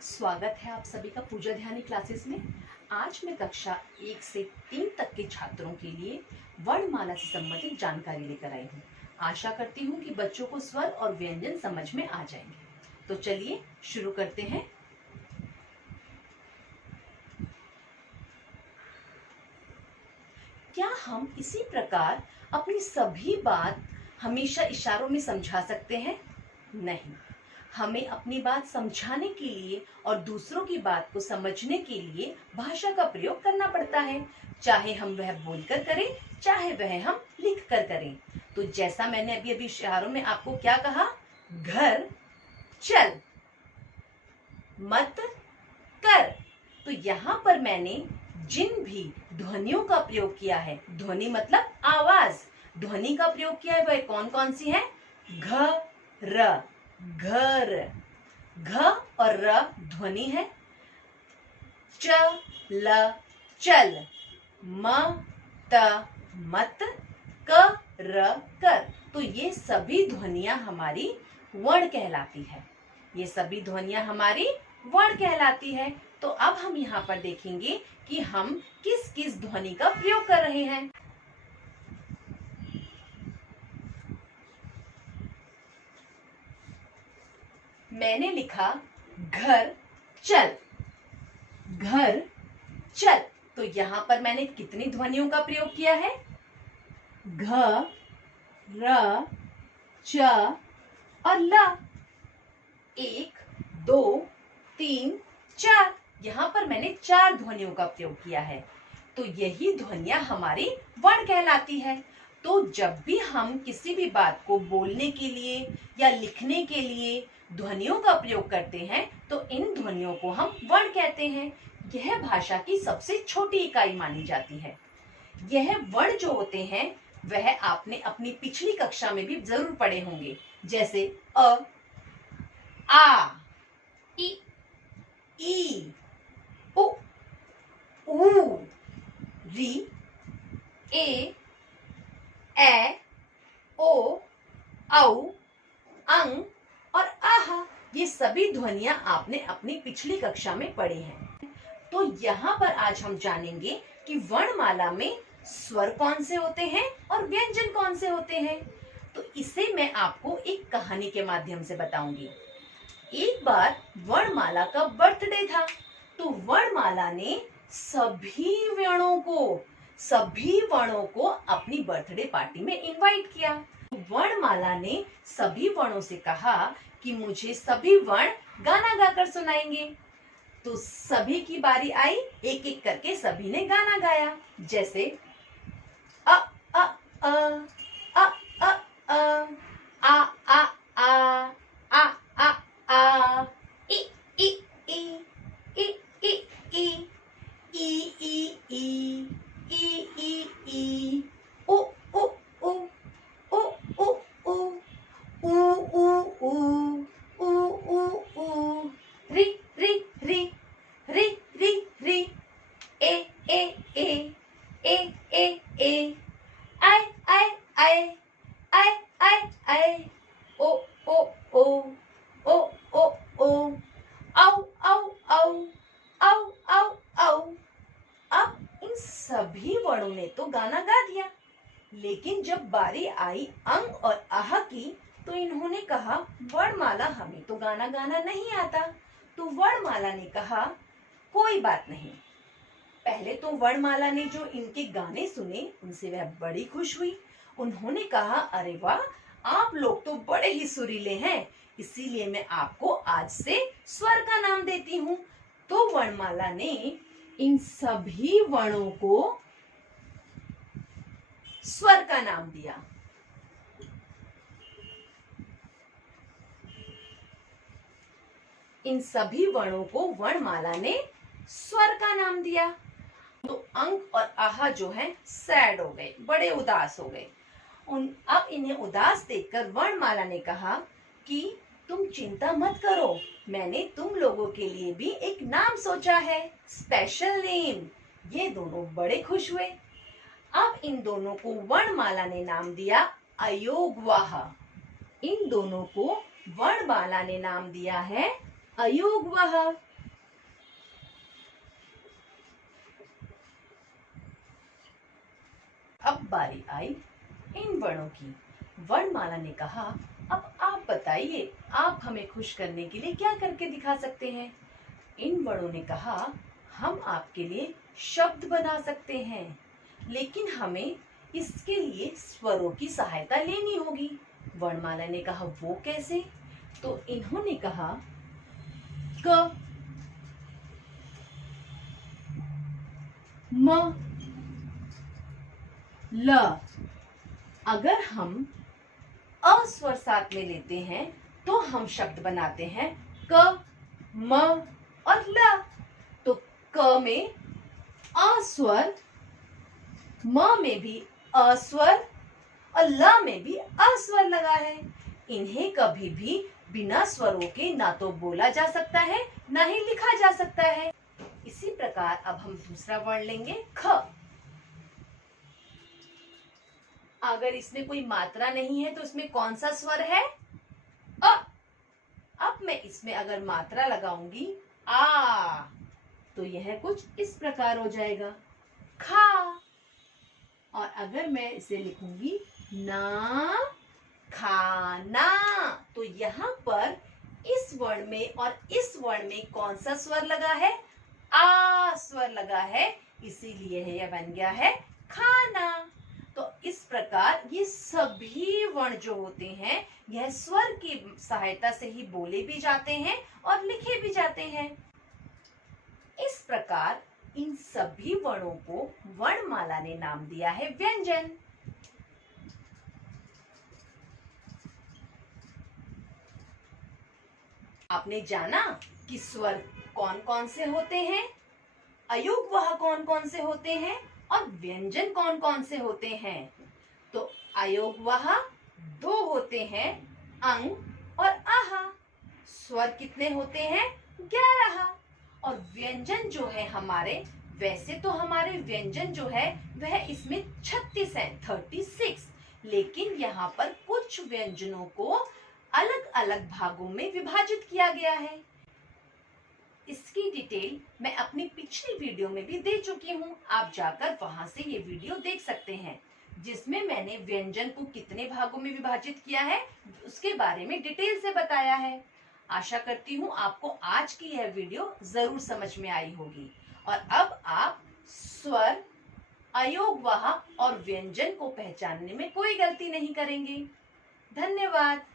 स्वागत है आप सभी का पूजा ध्यानी क्लासेस में। आज मैं कक्षा 1 से 3 तक के छात्रों के लिए वर्णमाला से संबंधित जानकारी लेकर आई हूँ। आशा करती हूँ कि बच्चों को स्वर और व्यंजन समझ में आ जाएंगे। तो चलिए शुरू करते हैं। क्या हम इसी प्रकार अपनी सभी बात हमेशा इशारों में समझा सकते हैं? नहीं, हमें अपनी बात समझाने के लिए और दूसरों की बात को समझने के लिए भाषा का प्रयोग करना पड़ता है, चाहे हम वह बोलकर करें, चाहे वह हम लिख कर करें। तो जैसा मैंने अभी अभी इशारों में आपको क्या कहा, घर चल, मत कर, तो यहाँ पर मैंने जिन भी ध्वनियों का प्रयोग किया है, ध्वनि मतलब आवाज, ध्वनि का प्रयोग किया है वह कौन कौन सी है? घ र, घर, घ और र ध्वनि है। च ल चल, म त मत, क र कर, तो ये सभी ध्वनियां हमारी वर्ण कहलाती है। ये सभी ध्वनियां हमारी वर्ण कहलाती है। तो अब हम यहाँ पर देखेंगे कि हम किस किस ध्वनि का प्रयोग कर रहे हैं। मैंने लिखा घर चल, घर चल, तो यहाँ पर मैंने कितनी ध्वनियों का प्रयोग किया है? घ, र, च और ल। 1, 2, 3, 4, यहाँ पर मैंने 4 ध्वनियों का प्रयोग किया है। तो यही ध्वनियां हमारी वर्ण कहलाती है। तो जब भी हम किसी भी बात को बोलने के लिए या लिखने के लिए ध्वनियों का प्रयोग करते हैं तो इन ध्वनियों को हम वर्ण कहते हैं। यह भाषा की सबसे छोटी इकाई मानी जाती है। यह वर्ण जो होते हैं वह आपने अपनी पिछली कक्षा में भी जरूर पढ़े होंगे, जैसे अ, आ, इ, ई, उ, ऊ, री, ए, ओ, औ, अंग और आह। ये सभी ध्वनियां आपने अपनी पिछली कक्षा में पढ़ी हैं। तो यहाँ पर आज हम जानेंगे कि वर्णमाला में स्वर कौन से होते हैं और व्यंजन कौन से होते हैं। तो इसे मैं आपको एक कहानी के माध्यम से बताऊंगी। एक बार वर्णमाला का बर्थडे था, तो वर्णमाला ने सभी वर्णों को अपनी बर्थडे पार्टी में इनवाइट किया। वर्णमाला ने सभी वर्णों से कहा कि मुझे सभी वर्ण गाना गाकर सुनाएंगे। तो सभी की बारी आई, एक एक करके सभी ने गाना गाया, जैसे अ अ अ अ अ अ आ आ आ आ आ आ इ इ इ इ इ इ ई ई ई ई ई ई उ उ उ उ उ उ ऊ ऊ ऊ ऊ ऊ ऊ रि रि रि रि रि रि ए ए ए ए ए ए आई आई आई आई आई आई ओ ओ ओ ओ ओ ओ औ औ औ औ औ औ। अब इन सभी वर्णों ने तो गाना गा दिया, लेकिन जब बारी आई अंग और आह की तो इन्होंने कहा वर्णमाला हमें तो गाना गाना नहीं आता। तो वर्णमाला ने कहा कोई बात नहीं। पहले तो वर्णमाला ने जो इनके गाने सुने उनसे वह बड़ी खुश हुई। उन्होंने कहा अरे वाह, आप लोग तो बड़े ही सुरीले हैं, इसीलिए मैं आपको आज से स्वर का नाम देती हूँ। तो वर्णमाला ने इन सभी वर्णों को स्वर का नाम दिया। इन सभी वर्णों को वर्णमाला ने स्वर का नाम दिया। तो अंक और आहा जो है सैड हो गए, बड़े उदास हो गए। अब इन्हें उदास देखकर वर्णमाला ने कहा कि तुम चिंता मत करो, मैंने तुम लोगों के लिए भी एक नाम सोचा है, स्पेशल नेम। ये दोनों बड़े खुश हुए। अब इन दोनों को वर्णमाला ने नाम दिया अयोगवाह। इन दोनों को वर्णमाला ने नाम दिया है अयोगवाह। अब बारी आई इन वर्णों की। वर्णमाला ने कहा, अब आप बताइए, आप हमें खुश करने के लिए क्या करके दिखा सकते हैं? इन वर्णों ने कहा, हम आपके लिए शब्द बना सकते हैं, लेकिन हमें इसके लिए स्वरों की सहायता लेनी होगी। वर्णमाला ने कहा, वो कैसे? तो इन्होंने कहा, क, म, ल। अगर हम अ स्वर साथ में लेते हैं तो हम शब्द बनाते हैं क, म और ल। तो क में अ स्वर, म में भी अ स्वर और ल में भी अ स्वर लगा है। इन्हें कभी भी बिना स्वरों के ना तो बोला जा सकता है ना ही लिखा जा सकता है। इसी प्रकार अब हम दूसरा वर्ण लेंगे ख। अगर इसमें कोई मात्रा नहीं है तो इसमें कौन सा स्वर है? अ। अब मैं इसमें अगर मात्रा लगाऊंगी आ, तो यह कुछ इस प्रकार हो जाएगा, खा। और अगर मैं इसे लिखूंगी ना, खाना, तो यहाँ पर इस वर्ण में और इस वर्ण में कौन सा स्वर लगा है? आ स्वर लगा है, इसीलिए यह बन गया है खाना। तो इस प्रकार ये सभी वर्ण जो होते हैं यह स्वर की सहायता से ही बोले भी जाते हैं और लिखे भी जाते हैं। इस प्रकार इन सभी वर्णों को वर्णमाला ने नाम दिया है व्यंजन। आपने जाना कि स्वर कौन कौन से होते हैं, अयोगवाह कौन कौन से होते हैं और व्यंजन कौन कौन से होते हैं। तो अयोगवाह दो होते हैं, अंग और आहा। स्वर कितने होते हैं? 11। और व्यंजन जो है हमारे, वैसे तो हमारे व्यंजन जो है वह इसमें 36 है, 36। लेकिन यहाँ पर कुछ व्यंजनों को अलग अलग भागों में विभाजित किया गया है। इसकी डिटेल मैं अपनी पिछली वीडियो में भी दे चुकी हूँ, आप जाकर वहां से ये वीडियो देख सकते हैं, जिसमें मैंने व्यंजन को कितने भागों में विभाजित किया है उसके बारे में डिटेल से बताया है। आशा करती हूँ आपको आज की यह वीडियो जरूर समझ में आई होगी और अब आप स्वर, अयोगवाह और व्यंजन को पहचानने में कोई गलती नहीं करेंगे। धन्यवाद।